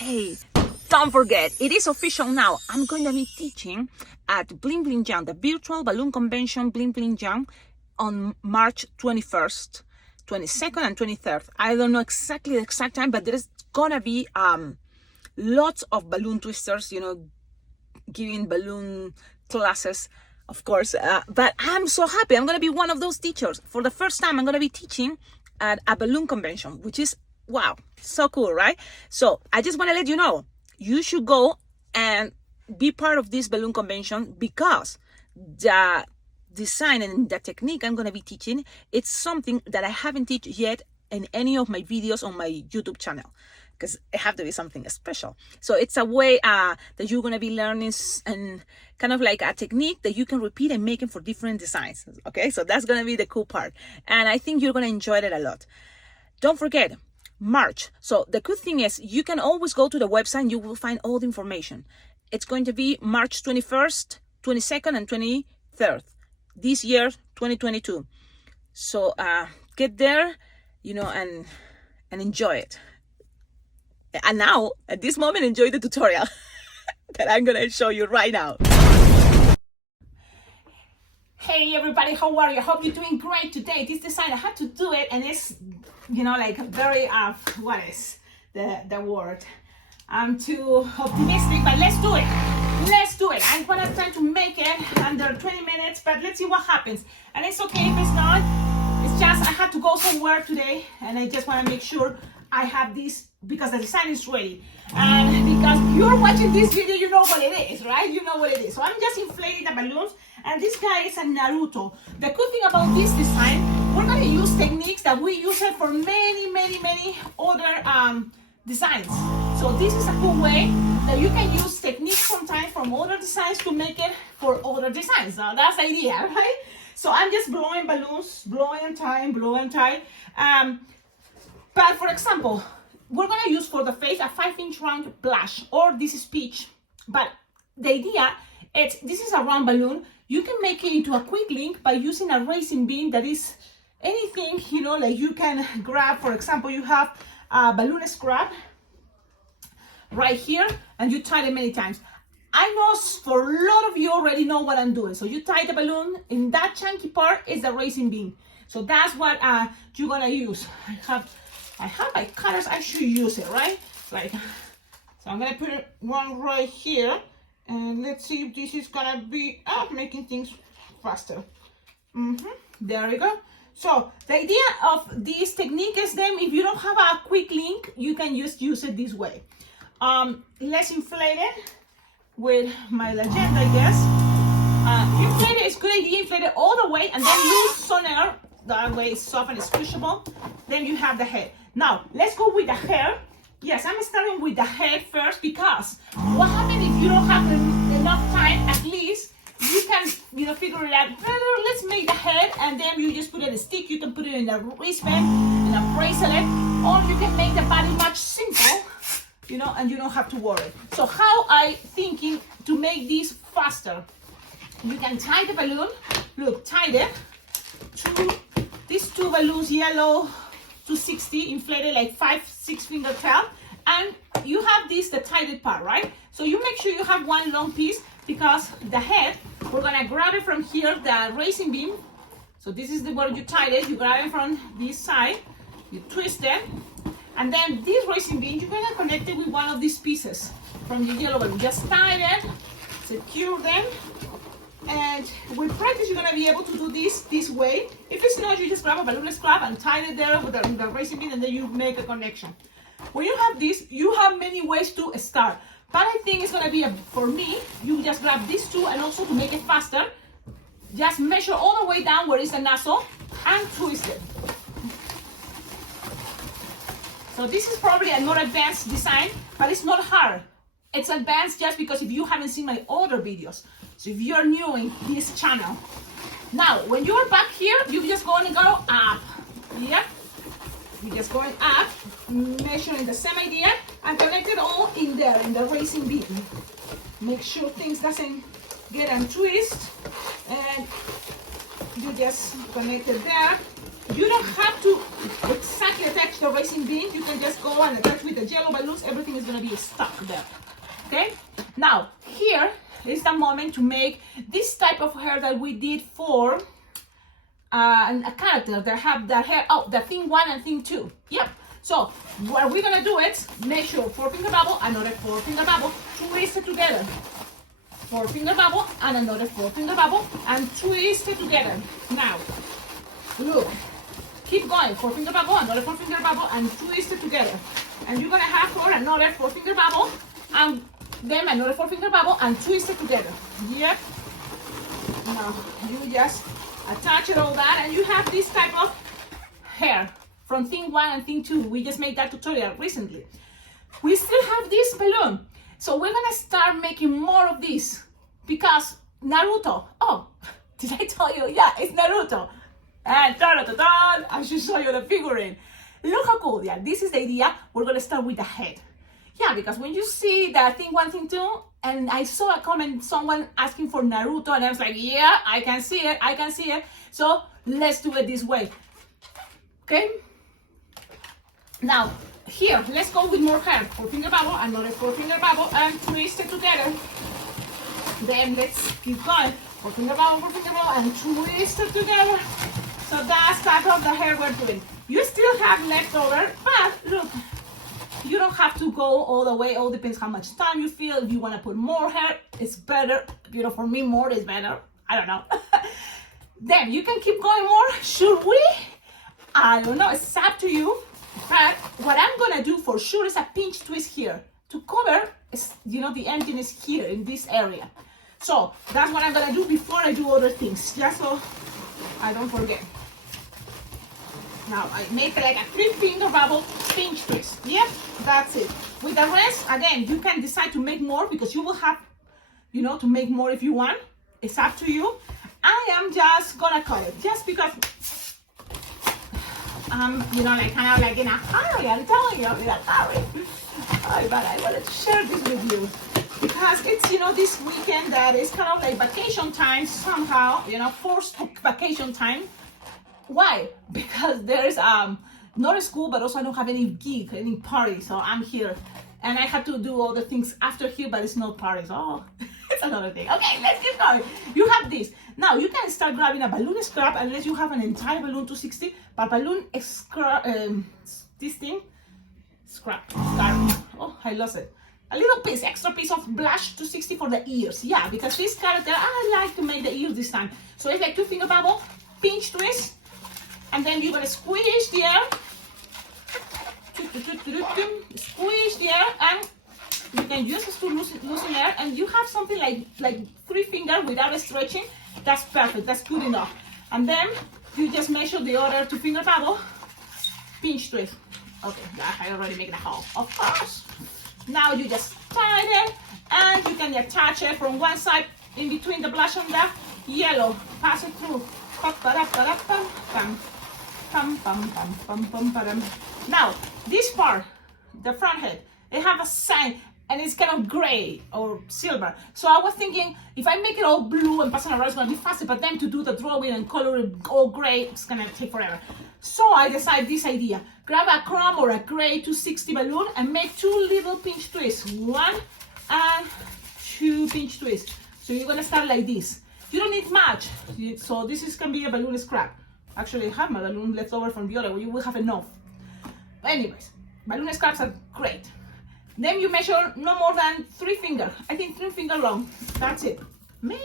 Hey, don't forget, it is official now. I'm going to be teaching at Bling Bling Jam, the virtual balloon convention Bling Bling Jam, on March 21st, 22nd, and 23rd. I don't know exactly the exact time, but there's gonna be lots of balloon twisters, giving balloon classes, of course. But I'm so happy. I'm gonna be one of those teachers. For the first time, I'm gonna be teaching at a balloon convention, which is wow, so cool, right? So I just want to let you know, you should go and be part of this balloon convention, because the design and the technique I'm going to be teaching, it's something that I haven't taught yet in any of my videos on my YouTube channel, because it have to be something special. So it's a way that you're going to be learning, and kind of like a technique that you can repeat and make it for different designs. Okay, so that's going to be the cool part, and I think you're going to enjoy it a lot. Don't forget, March. So the good thing is you can always go to the website and you will find all the information. It's going to be March 21st, 22nd, and 23rd this year, 2022. So get there, and enjoy it. And now, at this moment, enjoy the tutorial that I'm gonna show you right now. Hey everybody, how are you? I hope you're doing great today. This design, I had to do it, and it's, like very, what is the word? I'm too optimistic, but let's do it. Let's do it. I'm gonna try to make it under 20 minutes, but let's see what happens. And it's okay if it's not. It's just, I had to go somewhere today, and I just wanna make sure I have this, because the design is ready. And because you're watching this video, you know what it is, right? You know what it is. So I'm just inflating the balloons, and this guy is a Naruto. The cool thing about this design, we're gonna use techniques that we use it for many other designs. So this is a cool way that you can use techniques sometimes from other designs to make it for other designs. Now that's the idea, right? So I'm just blowing balloons, blowing and tying. But for example, we're gonna use for the face a 5-inch round blush, or this is peach. But the idea is, this is a round balloon. You can make it into a quick link by using a racing bean that is anything, like you can grab. For example, you have a balloon scrap right here, and you tie it many times. I know for a lot of you already know what I'm doing. So you tie the balloon, in that chunky part is the racing bean. So that's what you're gonna use. I have my cutters, I should use it, right? Like, so I'm gonna put one right here, and let's see if this is gonna be making things faster. There we go. So the idea of this technique is then, if you don't have a quick link, you can just use it this way. Let's inflate it with my legenda, I guess. Inflate it, it's a good idea, inflate it all the way, and then lose some air. That way it's soft and it's pushable. Then you have the head. Now, let's go with the hair. Yes, I'm starting with the head first, because what happens if you don't have enough time, at least you can, figure it out. Let's make the head, and then you just put it in a stick. You can put it in a wristband, in a bracelet, or you can make the body much simple, and you don't have to worry. So how I thinking to make this faster? You can tie the balloon. Look, tied it to these two balloons, yellow 260, inflated like 5-6 finger tail, and you have the tied part, right? So you make sure you have one long piece, because the head, we're gonna grab it from here, the racing beam. So this is where you tied it. You grab it from this side, you twist it, and then this racing beam, you're gonna connect it with one of these pieces from your yellow balloon. Just tie it, secure them. And with practice, you're gonna be able to do this way. If it's not, you just grab a balloon scrap and tie it there with the racing bean, and then you make a connection. When you have this, you have many ways to start. But I think it's gonna be, for me, you just grab these two, and also to make it faster, just measure all the way down where is the nozzle and twist it. So this is probably a more advanced design, but it's not hard. It's advanced just because if you haven't seen my other videos. So if you're new in this channel. Now, when you're back here, you're just going to go up. Yep. You're just going up, measuring the same idea, and connect it all in there, in the racing beam. Make sure things doesn't get untwist, and you just connect it there. You don't have to exactly attach the racing beam. You can just go and attach with the yellow balloons, everything everything is gonna be stuck there. Okay, now here is the moment to make this type of hair that we did for a character that have the hair, the thing 1 and thing 2. Yep. So what we're gonna do is make sure 4-finger bubble, another 4-finger bubble, twist it together. 4-finger bubble and another 4-finger bubble and twist it together. Now, look, keep going. 4-finger bubble, another 4-finger bubble and twist it together. And you're gonna have for another 4-finger bubble and then another 4-finger bubble and twist it together. Yep. Now you just attach it all that and you have this type of hair from thing 1 and thing 2. We just made that tutorial recently. We still have this balloon. So we're gonna start making more of this because Naruto, oh, did I tell you? Yeah, it's Naruto. And I should show you the figurine. Look how cool, yeah, this is the idea. We're gonna start with the head. Yeah, because when you see the thing 1, thing 2, and I saw a comment, someone asking for Naruto, and I was like, yeah, I can see it, I can see it. So let's do it this way, okay? Now, here, let's go with more hair. 4-finger bubble, another 4-finger bubble, and twist it together. Then let's keep going. 4-finger bubble, and twist it together. So that's type of the hair we're doing. You still have leftover, but look, you don't have to go all the way. All depends how much time you feel. If you want to put more hair, it's better. You know, for me, more is better. I don't know. Then you can keep going more. Should we? I don't know. It's up to you. But what I'm gonna do for sure is a pinch twist here to cover, you know, the engine is here in this area. So that's what I'm gonna do before I do other things, just so I don't forget. Now I make like a 3-finger bubble pinch twist. Yep, that's it. With the rest, again, you can decide to make more because you will have, you know, to make more if you want. It's up to you. I am just gonna cut it just because. You know, like kind of like in a hurry. I'm telling you, I'm in a hurry. But I wanted to share this with you because it's, you know, this weekend that is kind of like vacation time somehow, you know, forced vacation time. Why? Because there's not a school, but also I don't have any gig, any party, so I'm here, and I have to do all the things after here, but it's not parties. Oh, it's another thing. Okay, let's keep going. You have this. Now you can start grabbing a balloon scrap unless you have an entire balloon 260, but balloon scrap, this thing, scrap. Oh, I lost it. A little piece, extra piece of blush 260 for the ears. Yeah, because this character, I like to make the ears this time. So it's like 2-finger bubble, pinch twist, and then you're gonna squeeze the air. Squeeze the air, and you can use this to loosen air, and you have something like 3-finger without stretching. That's perfect, that's good enough. And then you just measure the other 2-finger bubble, pinch twist. Okay, I already made the hole, of course. Now you just tie it, and you can attach it from one side in between the blush and the yellow. Pass it through. Now, this part, the front head, it have a sign, and it's kind of gray or silver. So I was thinking, if I make it all blue and pass it around, it's gonna be faster, but then to do the drawing and color it all gray, it's gonna take forever. So I decided this idea. Grab a chrome or a gray 260 balloon and make 2 little pinch twists. 1 and 2 pinch twists. So you're gonna start like this. You don't need much. So this can be a balloon scrap. Actually, I have my balloon left over from the other one. You will have enough. But anyways, balloon scraps are great. Then you measure no more than 3-finger. I think 3-finger long. That's it. Man,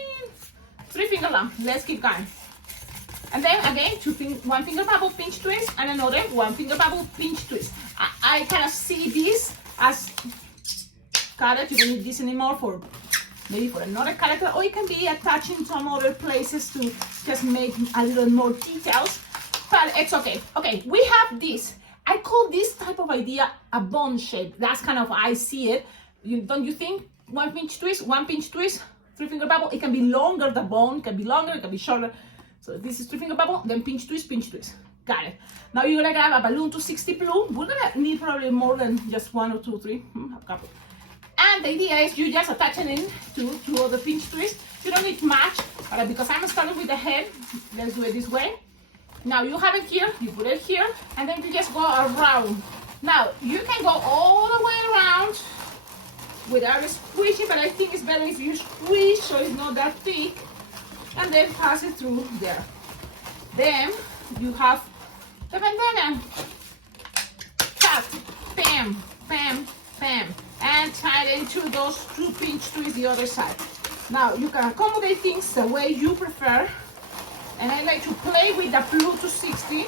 3-finger long. Let's keep going. And then again, 1-finger bubble pinch twist and another 1-finger bubble pinch twist. I kind of see this as carrot. You don't need this anymore for maybe for another character, or it can be attaching some other places to just make a little more details. But it's okay. Okay, we have this. I call this type of idea a bone shape. That's kind of how I see it. Don't you think? 1 pinch twist, 1 pinch twist, 3-finger bubble. It can be longer, the bone can be longer, it can be shorter. So this is 3-finger bubble, then pinch twist, pinch twist. Got it. Now you're gonna grab a balloon 260 blue. We're gonna need probably more than just 1 or 2, 3, a couple. And the idea is you just attach it in to 2 other pinch twists. You don't need much, but because I'm starting with the head, let's do it this way. Now you have it here, you put it here, and then you just go around. Now you can go all the way around without squishing, but I think it's better if you squish so it's not that thick, and then pass it through there. Then you have the bandana. Cut, bam, bam, bam, and tie it into those 2 pinch twists the other side. Now you can accommodate things the way you prefer, and I like to play with the Bluetooth 60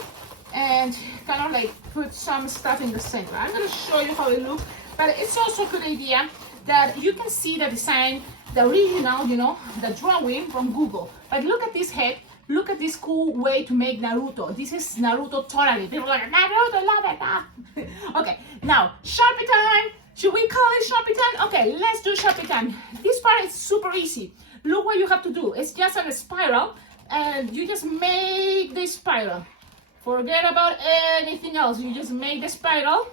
and kind of like put some stuff in the center. I'm going to show you how it looks, but it's also a good idea that you can see the design, the original, you know, the drawing from Google. But look at this head. Look at this cool way to make Naruto. This is Naruto totally. People are like, Naruto, love it. Ah. Okay, now, Sharpie time. Should we call it Sharpie time? Okay, let's do Sharpie time. This part is super easy. Look what you have to do. It's just a spiral, and you just make the spiral. Forget about anything else. You just make the spiral,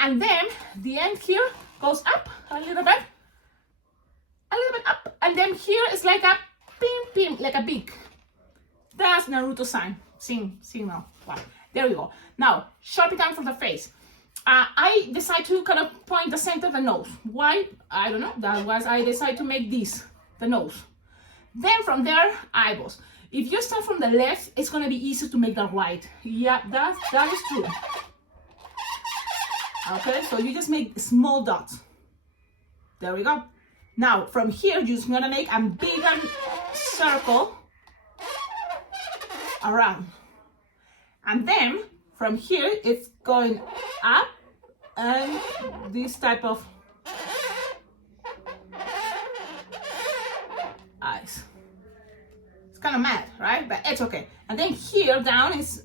and then the end here goes up a little bit up, and then here is like a pim, like a beak. That's Naruto sign. Sing now. Wow. There we go. Now, Sharpie time for the face. I decide to kind of point the center of the nose. Why? I don't know. That was, I decide to make this, the nose. Then from there, eyeballs. If you start from the left, it's going to be easier to make the right. Yeah, that is true. Okay, so you just make small dots. There we go. Now, from here, you're just going to make a bigger circle around. And then, from here, it's going up and this type of eyes. It's kind of mad, right? But it's okay. And then here down is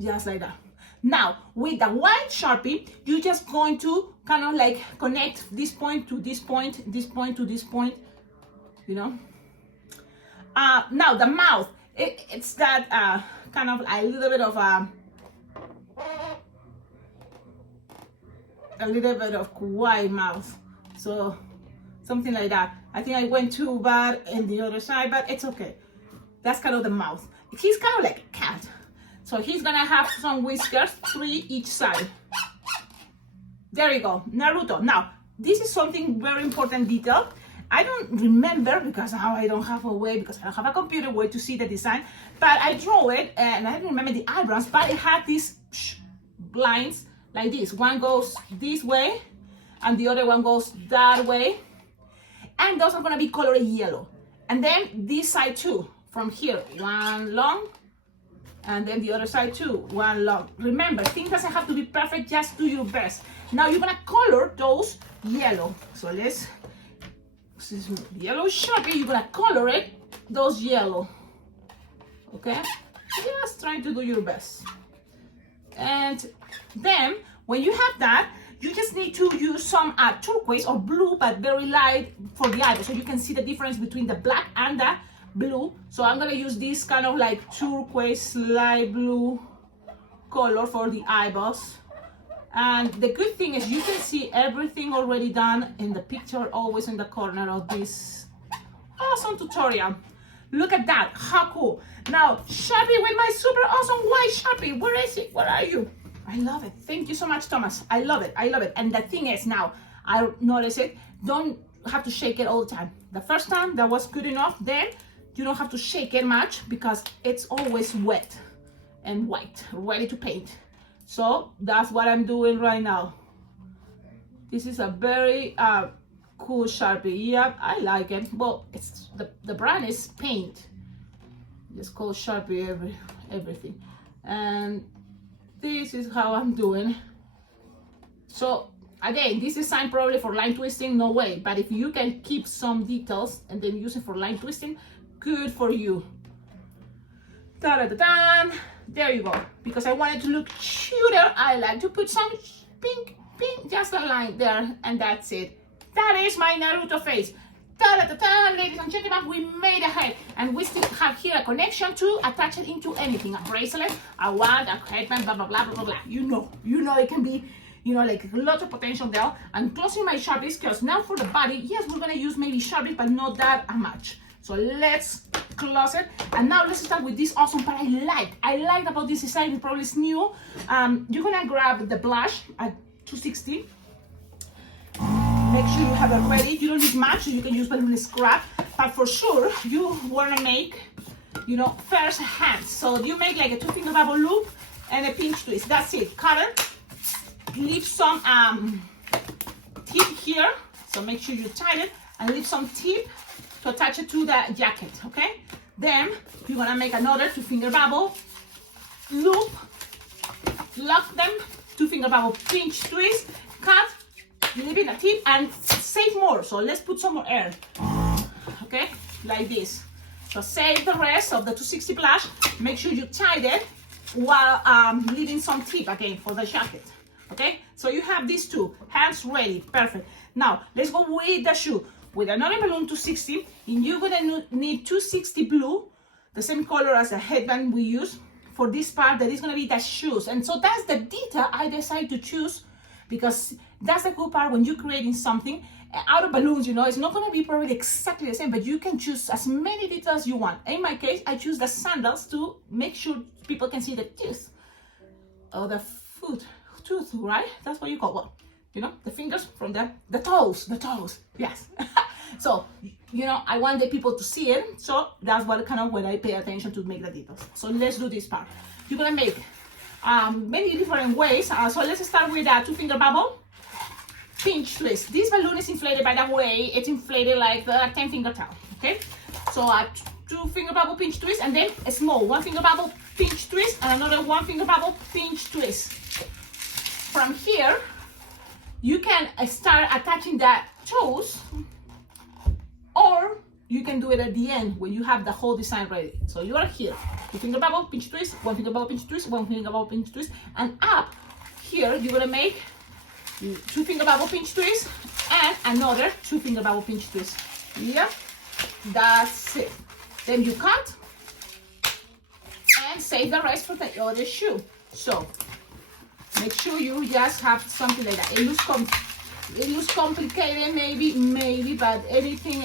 just like that. Now, with the white Sharpie, you're just going to kind of like connect this point to this point, this point to this point, you know? Now, the mouth, it's that kind of a little bit of wide mouth. So, something like that. I think I went too bad in the other side, but it's okay. That's kind of the mouth. He's kind of like a cat. So he's gonna have some whiskers, 3 each side. There you go, Naruto. Now, this is something very important detail. I don't remember because now I don't have a way, because I don't have a computer way to see the design, but I draw it and I don't remember the eyebrows, but it had these lines like this. One goes this way and the other one goes that way. And those are gonna be colored yellow. And then this side too, from here, one long, and then the other side too, one long. Remember, things doesn't have to be perfect, just do your best. Now you're gonna color those yellow. So this is yellow Sharpie, you're gonna color it, those yellow. Okay? Just trying to do your best. And then, when you have that, you just need to use some turquoise or blue, but very light for the eyeball, so you can see the difference between the black and the blue. So I'm gonna use this kind of like turquoise light blue color for the eyeballs. And the good thing is you can see everything already done in the picture, always in the corner of this awesome tutorial. Look at that, how cool. Now, Sharpie with my super awesome white Sharpie, where is it? Where are you? I love it. Thank you so much, Thomas. I love it. I love it. And the thing is now, I notice it, don't have to shake it all the time. The first time that was good enough, then you don't have to shake it much because it's always wet and white, ready to paint. So that's what I'm doing right now. This is a very cool Sharpie. Yeah, I like it. Well, it's the brand is Paint. Just call Sharpie everything. And this is how I'm doing. So again, this design probably for line twisting, no way. But if you can keep some details and then use it for line twisting, good for you. Ta-da-da-da! There you go. Because I want it to look cuter, I like to put some pink, just a line there, and that's it. That is my Naruto face. Ta-da-da-da, ladies and gentlemen, we made a head, and we still have here a connection to attach it into anything, a bracelet, a wand, a headband, blah, blah, blah, blah, blah, blah. You know it can be, you know, like lots of potential there. I'm closing my Sharpies because now for the body, yes, we're gonna use maybe Sharpies, but not that much. So let's close it, and now let's start with this awesome part I like about this design. It probably is new. You're gonna grab the blush. 260. Make sure you have it ready. You don't need much, so you can use balloon scrap, but for sure you want to make, you know, first hands. So you make like a 2-finger bubble loop and a pinch twist. That's it. Cut it. Leave some tip here, so make sure you tie it, and leave some tip to attach it to the jacket. Okay, then you're gonna make another 2-finger bubble loop, lock them, 2-finger bubble pinch twist, cut, leaving a tip, and save more. So let's put some more air, okay, like this. So save the rest of the 260 plush. Make sure you tie it while leaving some tip again for the jacket. Okay, so you have these two hands ready. Perfect. Now let's go with the shoe. With another balloon 260, and you're gonna need 260 blue, the same color as the headband we use for this part that is gonna be the shoes. And so that's the detail I decided to choose, because that's the cool part when you're creating something out of balloons. You know, it's not gonna be probably exactly the same, but you can choose as many details you want. In my case, I choose the sandals to make sure people can see the teeth or the foot. Tooth, right? That's what you call what? You know, the fingers from the toes, yes. So, you know, I want the people to see it, so that's what kind of when I pay attention to make the details. So let's do this part. You're gonna make many different ways. So let's start with a 2-finger bubble pinch twist. This balloon is inflated, by the way. It's inflated like the 10-finger towel. Okay, so a 2-finger bubble pinch twist, and then a small 1-finger bubble pinch twist, and another 1-finger bubble pinch twist. From here, you can start attaching the toes, or you can do it at the end when you have the whole design ready. So you are here, 2-finger bubble pinch twist, 1-finger bubble pinch twist, 1-finger bubble pinch twist, and up here you're gonna make 2-finger bubble pinch twist and another 2-finger bubble pinch twist. Yeah, that's it. Then you cut and save the rest for the other shoe. So make sure you just have something like that. It looks complicated, maybe, but everything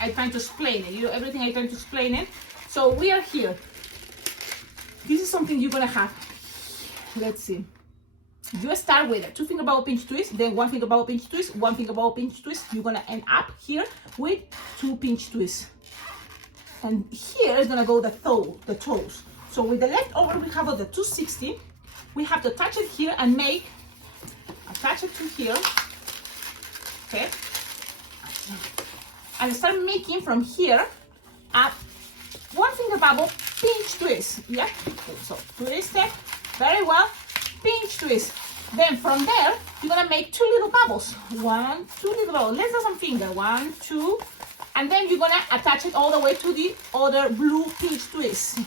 I try to explain it. You know, everything I try to explain it. So we are here. This is something you're gonna have. Let's see. You start with a 2-finger bubble pinch twist, then 1-finger bubble pinch twist, 1-finger bubble pinch twist. You're gonna end up here with 2 pinch twists. And here is gonna go the toes. So with the leftover we have of the 260. We have to attach it here and attach it to here, okay? And start making from here a 1-finger bubble pinch twist, yeah? So twist it, very well, pinch twist. Then from there, you're gonna make 2 little bubbles. 1, 2 little bubbles, less than some finger, 1, 2, and then you're gonna attach it all the way to the other blue pinch twist.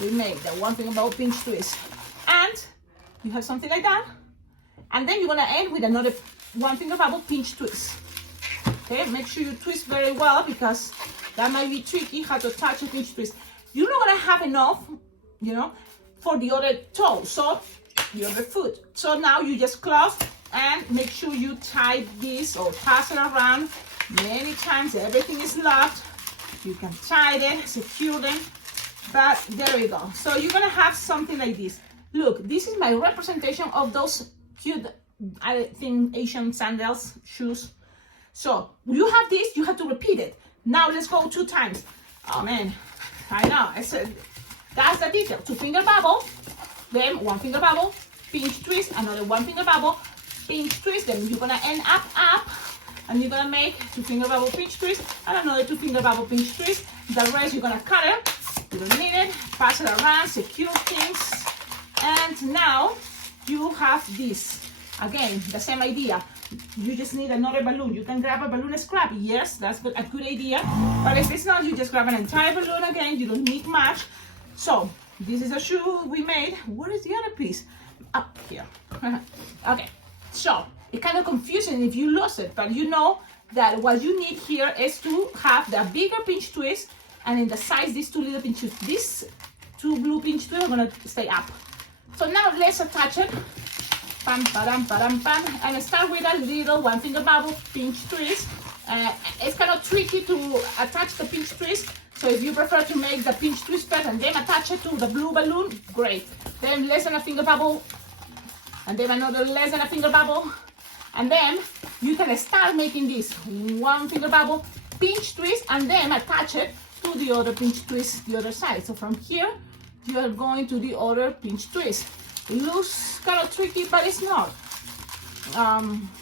We make the 1-finger bubble pinch twist. And you have something like that, and then you're gonna end with another 1-finger bubble pinch twist. Okay, make sure you twist very well, because that might be tricky how to attach a pinch twist. You're not gonna have enough, you know, for the other toe, so the other foot. So now you just close and make sure you tie this or pass it around many times. Everything is locked. You can tie it, secure them. But there we go. So you're gonna have something like this. Look, this is my representation of those cute, I think, Asian sandals, shoes. So you have this, you have to repeat it. Now let's go 2 times. Oh man, I know. I said that's the detail. 2-finger bubble, then 1-finger bubble, pinch twist, another 1-finger bubble, pinch twist. Then you're gonna end up, and you're gonna make 2-finger bubble pinch twist and another 2-finger bubble pinch twist. The rest you're gonna cut it. You don't need it. Pass it around, secure things. And now you have this. Again, the same idea. You just need another balloon. You can grab a balloon scrap. Yes, that's a good idea. But if it's not, you just grab an entire balloon again. You don't need much. So this is a shoe we made. Where is the other piece? Up here. Okay. So it's kind of confusing if you lost it, but you know that what you need here is to have the bigger pinch twist, and in the sides, these 2 little pinch twists. These 2 blue pinch twists are gonna stay up. So now let's attach it. Pam, padam, padam, pam. And start with a little 1-finger bubble pinch twist. It's kind of tricky to attach the pinch twist. So if you prefer to make the pinch twist first and then attach it to the blue balloon, great. Then less than a finger bubble and then another less than a finger bubble, and then you can start making this one finger bubble pinch twist, and then attach it to the other pinch twist the other side. So from here you are going to the other pinch twist. It looks kind of tricky, but it's not.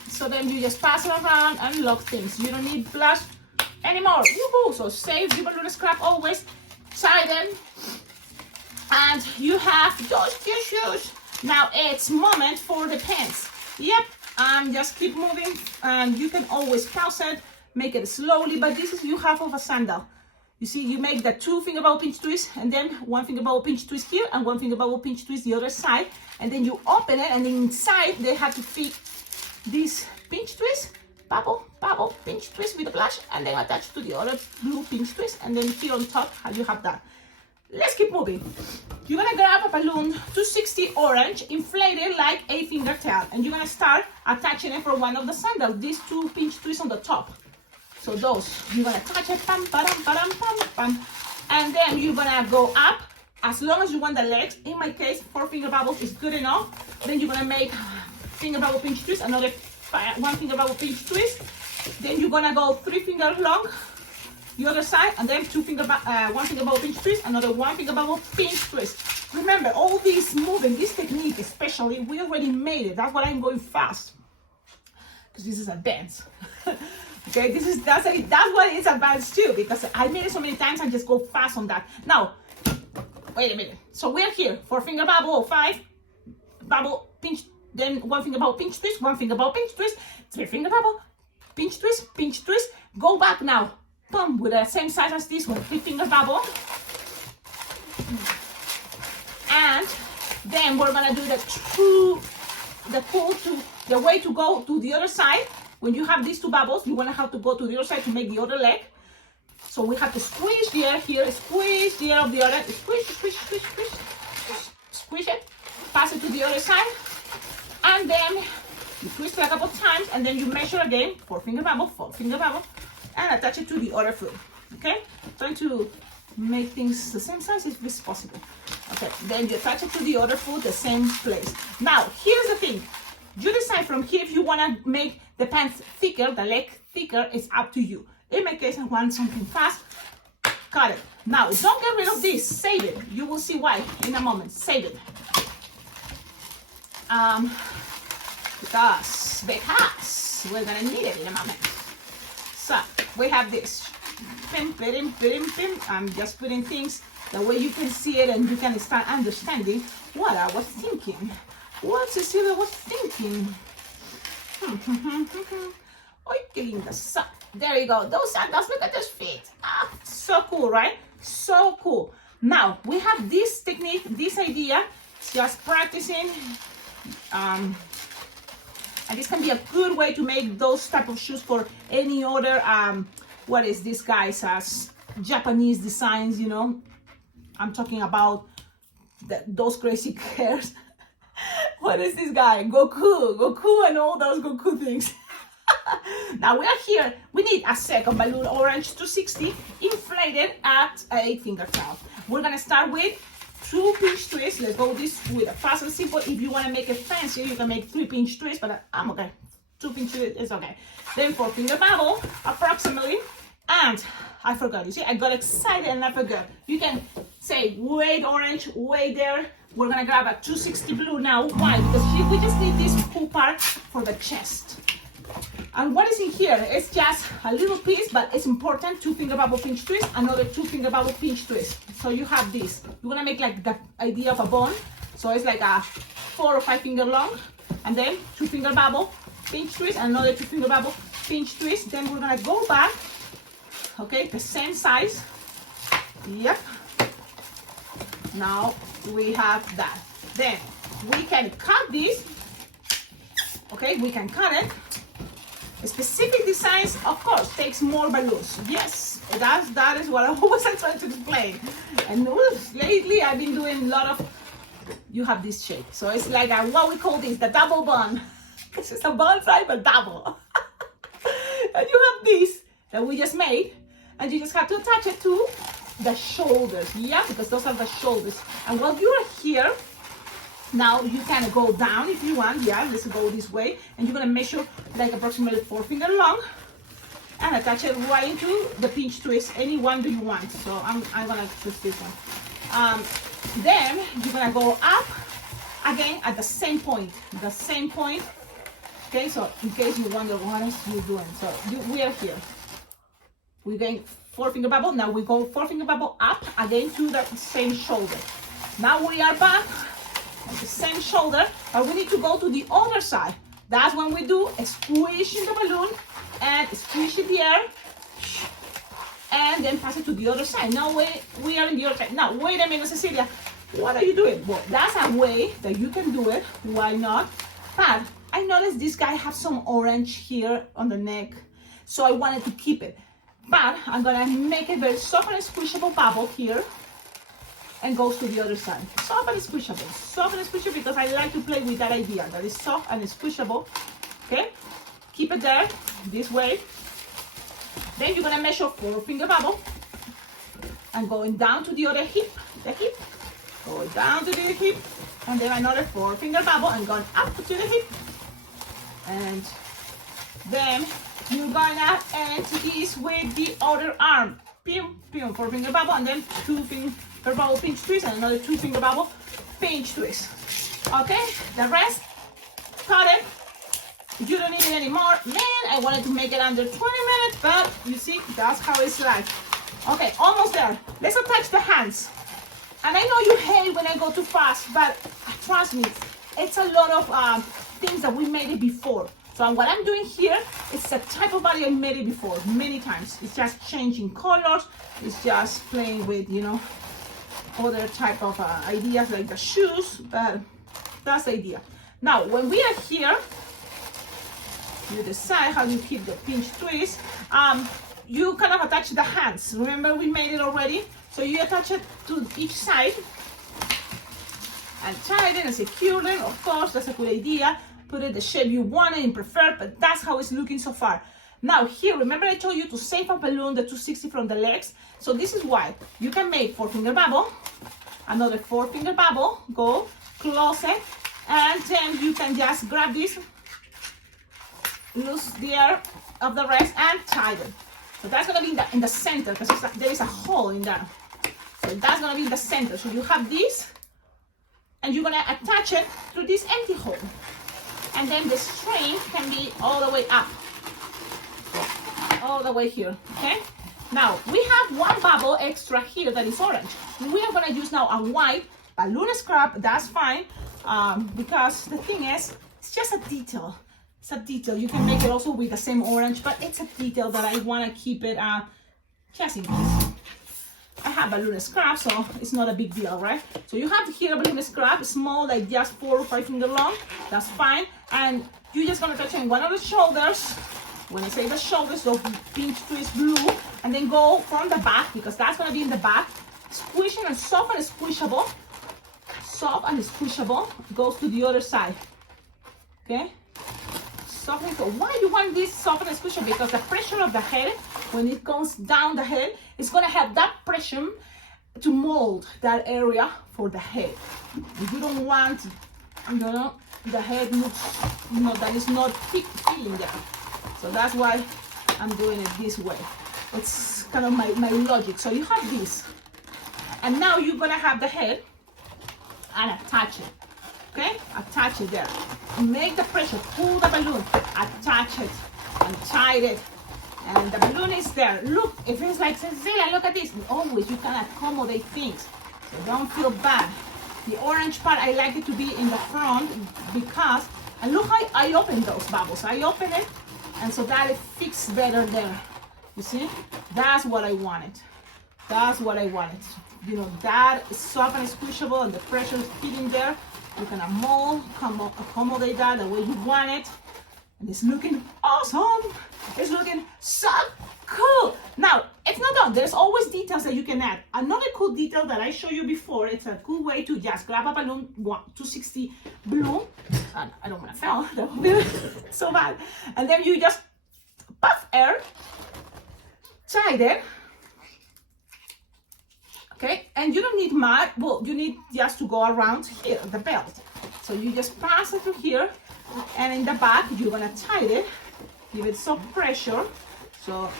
So then you just pass it around and lock things. You don't need blush anymore. Woohoo! So save the balloon scrap always, tie them, and you have those tissues. Now it's moment for the pants. Yep, just keep moving, and you can always pause it, make it slowly, but this is you half of a sandal. You see, you make the two finger bubble pinch twist, and then one finger bubble pinch twist here, and one finger bubble pinch twist the other side, and then you open it, and then inside they have to fit this pinch twist, bubble, bubble, pinch twist with the blush, and then attach to the other blue pinch twist, and then here on top, you have that. Let's keep moving. You're gonna grab a balloon 260 orange, inflated like a finger tail, and you're gonna start attaching it for one of the sandals, these two pinch twists on the top. So those, you're gonna touch it, pam, pam, pam, pam, pam, and then you're gonna go up as long as you want the legs. In my case, 4 finger bubbles is good enough. Then you're gonna make finger bubble pinch twist, another 1 finger bubble pinch twist. Then you're gonna go 3 fingers long, the other side, and then 1 finger bubble pinch twist, another 1 finger bubble pinch twist. Remember, all this moving, this technique especially, we already made it. That's why I'm going fast, because this is a dance. Okay, that's why it's advanced too, because I made it so many times. I just go fast on that. Now, wait a minute. So we're here, 4 finger bubble, 5 bubble pinch, then 1 finger bubble pinch twist, 1 finger bubble pinch twist, 3 finger bubble pinch twist. Go back now, boom, with the same size as this one, 3 finger bubble, and then we're gonna do the way to go to the other side. When you have these 2 bubbles, you want to have to go to the other side to make the other leg. So we have to squish the air here, squish the air of the other, squish it, pass it to the other side, and then you twist it a couple times, and then you measure again, 4 finger bubble, and attach it to the other foot. Okay, trying to make things the same size if it's possible. Okay, then you attach it to the other foot, the same place. Now here's the thing. You decide from here if you want to make the pants thicker, the leg thicker, it's up to you. In my case, I want something fast, cut it. Now, don't get rid of this, save it. You will see why in a moment, save it. Because we're gonna need it in a moment. So, we have this. I'm just putting things the way you can see it, and you can start understanding what I was thinking. What Cecilia was thinking. Oh, qué linda. So, there you go. Those sandals, look at those feet. Ah, so cool, right? So cool. Now, we have this technique, this idea, just practicing. And this can be a good way to make those type of shoes for any other, what is this, guys, Japanese designs, you know. I'm talking about those crazy hairs. What is this guy? Goku and all those Goku things. Now we are here. We need a second balloon, orange 260, inflated at 8 finger tail. We're gonna start with 2 pinch twists. Let's go this with a fast and simple. If you want to make it fancy, you can make 3 pinch twists, but I'm okay. 2 pinch twists is okay. Then 4 finger bubble, approximately. And I forgot. You see, I got excited and I forgot. You can say, wait, orange, wait there. We're gonna grab a 260 blue now. Why? Because we just need this full part for the chest. And what is in here? It's just a little piece, but it's important. 2 finger bubble pinch twist, another 2 finger bubble pinch twist. So you have this. You wanna make like the idea of a bone. So it's like a 4 or 5 finger long, and then 2 finger bubble pinch twist, another 2 finger bubble pinch twist. Then we're gonna go back. Okay, the same size. Yep. Now we have that. Then we can cut this. Okay, we can cut it. Specific designs, of course, takes more balloons. Yes, that is what I always trying to explain. And lately I've been doing a lot of, you have this shape. So it's like what we call this, the double bun. This is a bonsai, but double. And you have this that we just made, and you just have to attach it to the shoulders. Yeah, because those are the shoulders. And while you are here, Now you can go down if you want. Yeah, let's go this way. And you're gonna measure like approximately 4 finger long and attach it right into the pinch twist. Any one do you want. So I'm gonna choose this one. Then you're gonna go up again at the same point. Okay, so in case you wonder what else you're doing. So we are here. We're going 4 finger bubble. Now we go 4 finger bubble up again to the same shoulder. Now we are back at the same shoulder, but we need to go to the other side. That's when we do a squish in the balloon and squish in the air, and then pass it to the other side. Now we are in the other side. Now wait a minute, Cecilia, what are you doing? Well, that's a way that you can do it. Why not? But I noticed this guy has some orange here on the neck, so I wanted to keep it. But I'm gonna make it very soft and squishable bubble here, and goes to the other side. Soft and squishable, because I like to play with that idea that is soft and squishable. Okay, keep it there this way. Then you're gonna measure 4 finger bubble and going down to the other hip, going down to the hip, and then another 4 finger bubble and going up to the hip, and then you're gonna end this with the other arm. 4 finger bubble, and then 2 finger bubble pinch twist, and another 2 finger bubble pinch twist. Okay, the rest, cut it. You don't need it anymore. Man, I wanted to make it under 20 minutes, but you see, that's how it's like. Okay, almost there. Let's attach the hands. And I know you hate when I go too fast, but trust me, it's a lot of things that we made it before. So what I'm doing here is a type of body I made it before many times. It's just changing colors. It's just playing with, you know, other type of ideas like the shoes, but that's the idea. Now, when we are here, you decide how you keep the pinch twist. You kind of attach the hands. Remember, we made it already. So you attach it to each side and tighten and secure them. Of course, that's a good idea. Put it the shape you want it and prefer, but that's how it's looking so far. Now here, remember I told you to save a balloon, the 260 from the legs. So this is why you can make 4 finger bubble, another 4 finger bubble, go close it, and then you can just grab this, loose the air of the rest, and tighten. So that's gonna be in the center, because there is a hole in there. So that's gonna be in the center. So you have this, and you're gonna attach it through this empty hole. And then the string can be all the way up, all the way here, okay? Now, we have one bubble extra here that is orange. We are gonna use now a white balloon scrap, that's fine, because the thing is, it's just a detail. It's a detail. You can make it also with the same orange, but it's a detail that I wanna keep it just in case. I have balloon scrap, so it's not a big deal, right? So you have here a balloon scrap, small, like just 4 or 5 finger long. That's fine. And you're just gonna touch it in one of the shoulders. When I say the shoulders, so pinch twist blue, and then go from the back, because that's gonna be in the back. Squishing and soft and squishable. Soft and squishable. Goes to the other side. Okay? Soft and so why you want this soft and squishable? Because the pressure of the head, when it goes down the head, it's gonna have that pressure to mold that area for the head. If you don't want, you know, the head looks, you know, that is not feeling there. So that's why I'm doing it this way. It's kind of my logic. So you have this, and now you're gonna have the head and attach it. Okay, attach it there. Make the pressure, pull the balloon, attach it, and tie it. And the balloon is there. Look, it feels like, Cecilia, look at this. Always, you can accommodate things. So don't feel bad. The orange part, I like it to be in the front because, and look how I open those bubbles. I open it, and so that it fits better there. You see? That's what I wanted. That's what I wanted. You know, that is soft and squishable, and the pressure is fitting there. You can accommodate that the way you want it. And it's looking awesome. It's looking so cool. Now, it's not done. There's always details that you can add. Another cool detail that I showed you before, it's a cool way to just grab a balloon, 260 balloon. And I don't want to fail. That would be so bad. And then you just puff air, tie it. Okay, and you don't need much. Well, you need just to go around here, the belt. So you just pass it through here, and in the back you're gonna tie it, give it some pressure. So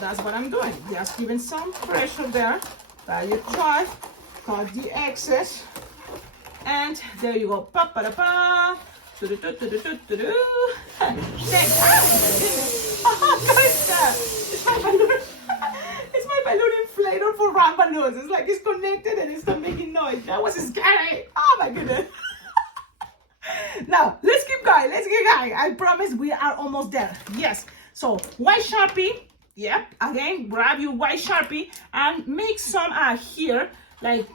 that's what I'm doing, just giving some pressure there. That you try, cut the excess, and there you go. Pa pa da pa. Next, it's my balloon. It's my balloon inflator for round balloons. It's like it's connected and it's not making noise. That was scary. Oh my goodness. Now let's keep going. Let's keep going. I promise we are almost there. Yes. So white Sharpie. Yep. Again, grab your white Sharpie and make some here, like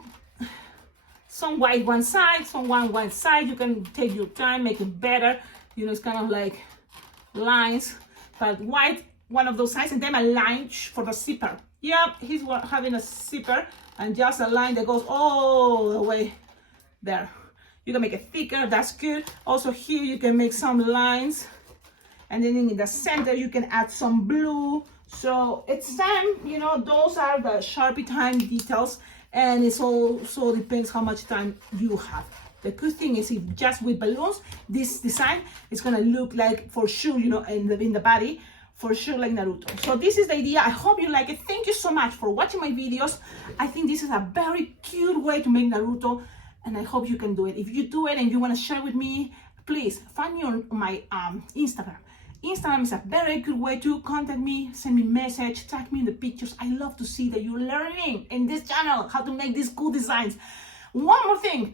some white one side, some one side. You can take your time, make it better. You know, it's kind of like lines, but white one of those sides, and then a line for the zipper. Yep, he's having a zipper, and just a line that goes all the way there. You can make it thicker, that's good. Also here you can make some lines, and then in the center you can add some blue. So it's time, you know, those are the Sharpie time details, and it's also depends how much time you have. The good thing is, if just with balloons, this design is gonna look like, for sure, you know, in the body, for sure, like Naruto. So this is the idea. I hope you like it. Thank you so much for watching my videos. I think this is a very cute way to make Naruto, and I hope you can do it. If you do it and you want to share with me, please find me on my Instagram. Instagram is a very good way to contact me, send me a message, tag me in the pictures. I love to see that you're learning in this channel how to make these cool designs. One more thing,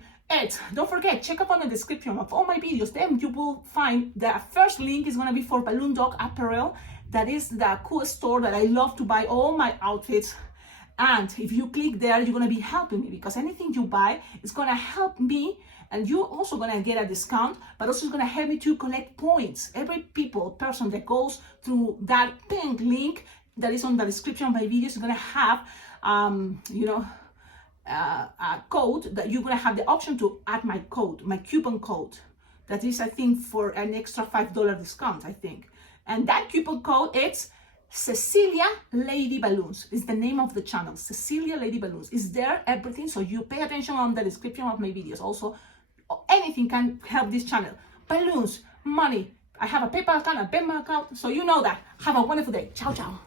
don't forget, check up on the description of all my videos. Then you will find the first link is going to be for Balloon Dog Apparel. That is the cool store that I love to buy all my outfits. And if you click there, you're going to be helping me, because anything you buy is going to help me, and you're also going to get a discount, but also it's going to help me to collect points. Every person that goes through that pink link that is on the description of my videos is going to have, you know, a code that you're going to have the option to add my code, my coupon code. That is, I think, for an extra $5 discount, I think. And that coupon code, it's Cecilia Lady Balloons is the name of the channel. Cecilia Lady Balloons is there, everything. So you pay attention on the description of my videos. Also, anything can help this channel. Balloons, money. I have a PayPal account, a Venmo account. So you know that. Have a wonderful day. Ciao, ciao.